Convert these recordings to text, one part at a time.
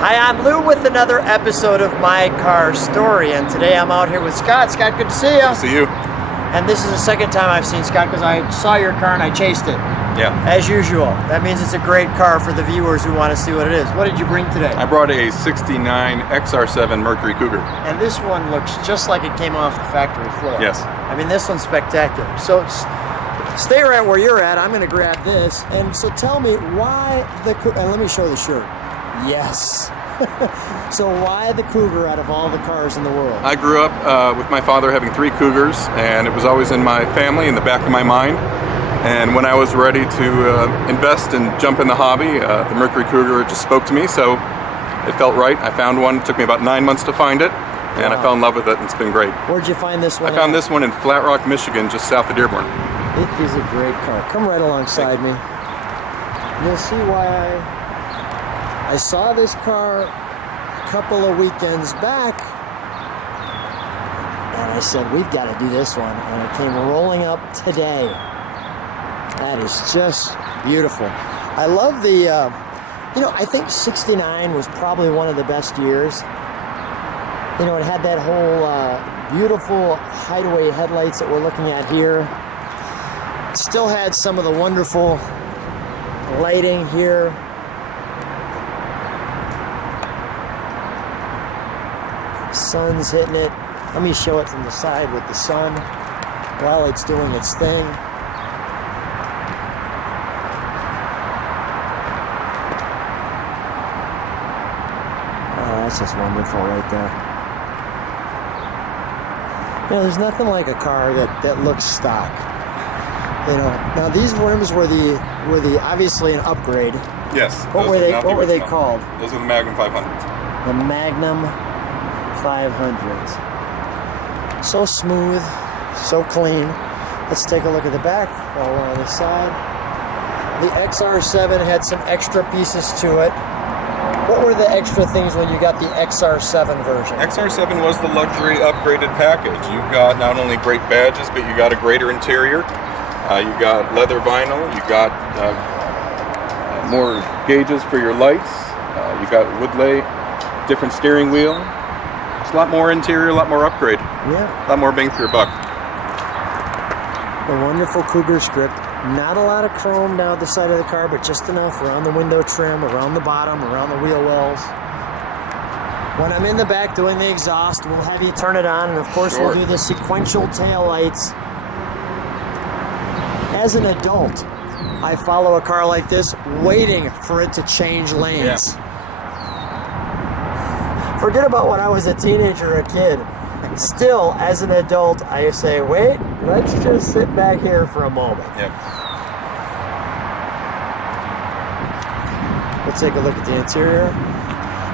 Hi, I'm Lou with another episode of My Car Story, and today I'm out here with Scott. Scott, good to see you. Good to see you. And this is the second time I've seen Scott because I saw your car and I chased it. Yeah. As usual. That means it's a great car for the viewers who want to see what it is. What did you bring today? I brought a 69 XR7 Mercury Cougar. And this one looks just like it came off the factory floor. Yes. I mean, this one's spectacular. So stay right where you're at. I'm going to grab this. And so tell me why the Cougar. Let me show the shirt. Yes. So why the Cougar out of all the cars in the world? I grew up with my father having 3 Cougars, and it was always in my family, in the back of my mind. And when I was ready to invest and jump in the hobby, the Mercury Cougar just spoke to me, so it felt right. I found one. It took me about 9 months to find it, and I fell in love with it, and it's been great. Where'd you find this one? I found this one in Flat Rock, Michigan, just south of Dearborn. It is a great car. Come right alongside me. You'll see why I saw this car a couple of weekends back, and I said, we've got to do this one, and it came rolling up today. That is just beautiful. I love the, I think 69 was probably one of the best years. You know, it had that whole beautiful hideaway headlights that we're looking at here. It still had some of the wonderful lighting here. Sun's hitting it. Let me show it from the side with the sun while it's doing its thing. Oh, that's just wonderful right there. You know, there's nothing like a car that looks stock. You know, now these rims were the obviously an upgrade. Yes. What were they called? Those are the Magnum 500s. The Magnum 500s. So smooth, so clean. Let's take a look at the back while we're on the side. The XR7 had some extra pieces to it. What were the extra things when you got the XR7 version? XR7 was the luxury upgraded package. You got not only great badges, but you got a greater interior. You got leather vinyl. You got more gauges for your lights. You got woodlay, different steering wheel. It's a lot more interior, a lot more upgrade. Yeah. A lot more bang for your buck. A wonderful Cougar script. Not a lot of chrome down the side of the car, but just enough around the window trim, around the bottom, around the wheel wells. When I'm in the back doing the exhaust, we'll have you turn it on, and of course Sure. we'll do the sequential tail lights. As an adult, I follow a car like this, waiting for it to change lanes. Yeah. Forget about when I was a teenager or a kid. Still, as an adult, I say, wait, let's just sit back here for a moment. Yep. We'll take a look at the interior.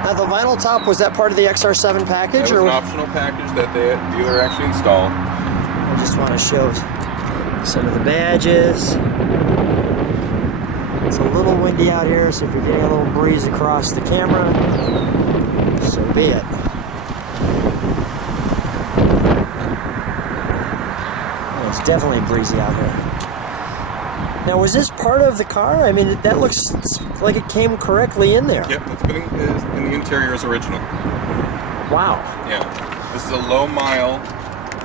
Now, the vinyl top, was that part of the XR7 package? That was an optional package that the dealer actually installed. I just want to show some of the badges. It's a little windy out here, so if you're getting a little breeze across the camera, so be it. It's definitely breezy out here. Now, was this part of the car? I mean, that looks like it came correctly in there. Yep, that's been in the interior is original. Wow. Yeah. This is a low-mile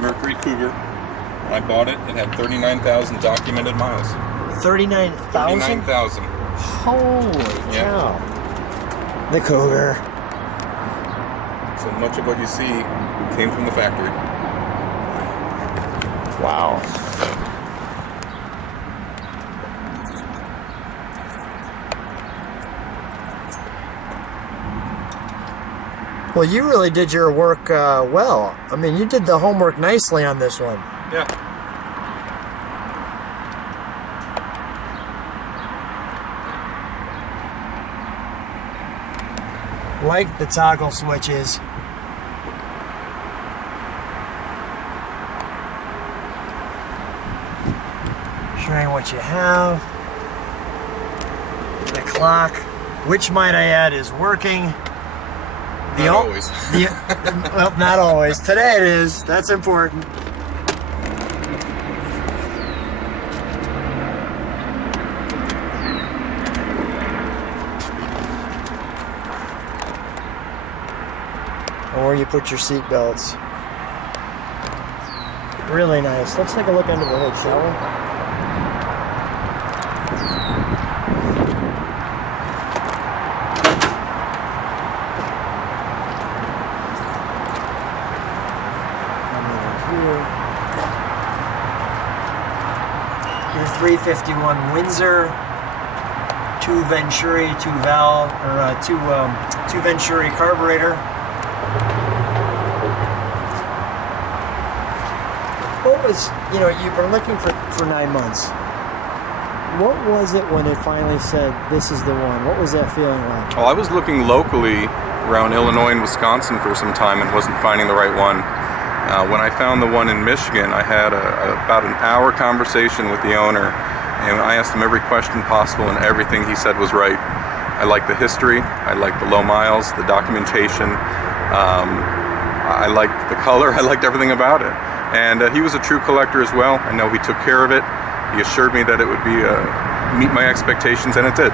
Mercury Cougar. I bought it. It had 39,000 documented miles. 39,000? 39,000. Holy cow. The Cougar. So much of what you see came from the factory. Wow. Well, you really did your work well. I mean, you did the homework nicely on this one. Yeah. Like the toggle switches. Showing what you have. The clock, which might I add is working. Not always. Well, not always. Today it is. That's important. and where you put your seat belts. Really nice. Let's take a look under the hood, shall we? Your 351 Windsor, 2 Venturi, 2 valve, or 2 Venturi carburetor. What was, you've been looking for 9 months. What was it when it finally said, this is the one? What was that feeling like? Well, I was looking locally around Illinois and Wisconsin for some time and wasn't finding the right one. When I found the one in Michigan, I had about an hour conversation with the owner, and I asked him every question possible, and everything he said was right. I liked the history, I liked the low miles, the documentation, I liked the color, I liked everything about it. And he was a true collector as well. I know he took care of it. He assured me that it would be meet my expectations, and it did.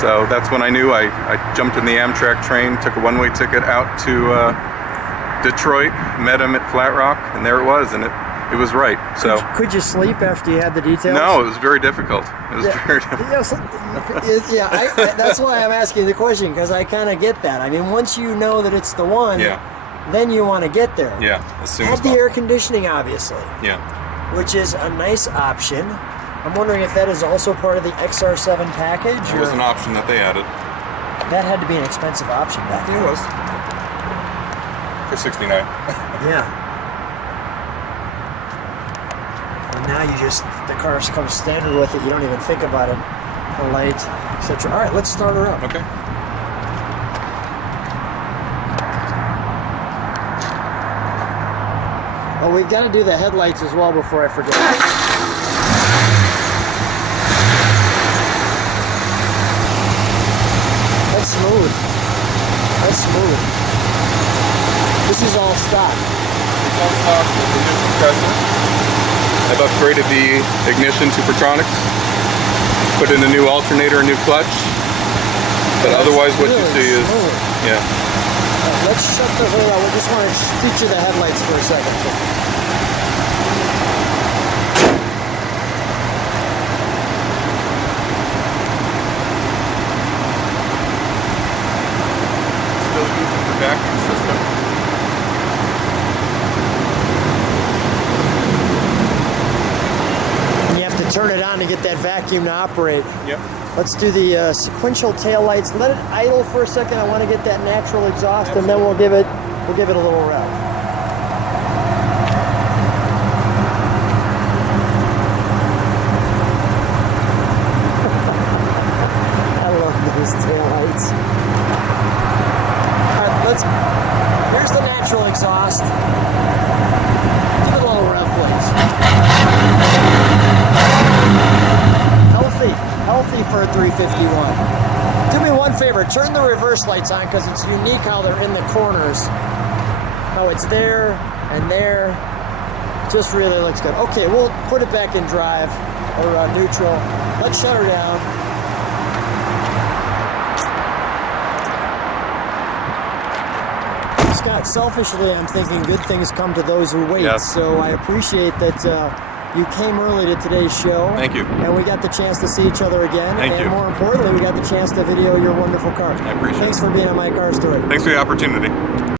So that's when I knew. I jumped in the Amtrak train, took a one-way ticket out to Detroit, met him at Flat Rock, and there it was, and it was right. So could you sleep after you had the details? No, it was very difficult. It was very difficult. That's why I'm asking the question, because I kind of get that. I mean, once you know that it's the one, then you want to get there. Yeah, as soon as Had the possible. air conditioning, obviously. Yeah. Which is a nice option. I'm wondering if that is also part of the XR7 package. It was an option that they added. That had to be an expensive option back then. It was. For $69. Yeah. And now the car comes standard with it. You don't even think about it. The light, etc. All right, let's start her up. Okay. Oh, we've got to do the headlights as well before I forget. That's smooth. That's smooth. This is all stock. It's all stock with ignition compressor. I've upgraded the ignition to Pertronics. Put in a new alternator, a new clutch. But otherwise what you see is, yeah. Let's shut the hood out. We just want to feature the headlights for a second. Still using the vacuum system. And you have to turn it on to get that vacuum to operate. Yep. Let's do the sequential tail lights. Let it idle for a second. I want to get that natural exhaust, and then we'll give it a little rev. I love those tail lights. All right, here's the natural exhaust. Give it a little rev, please. Healthy for a 351. Do me one favor, turn the reverse lights on, because it's unique how they're in the corners. How it's there and there. Just really looks good. Okay, we'll put it back in drive or neutral. Let's shut her down. Scott, selfishly, I'm thinking good things come to those who wait. Yes. So I appreciate that you came early to today's show. Thank you. And we got the chance to see each other again. Thank you. And more importantly, we got the chance to video your wonderful car. I appreciate it. Thanks for being on My Car Story. Thanks for the opportunity.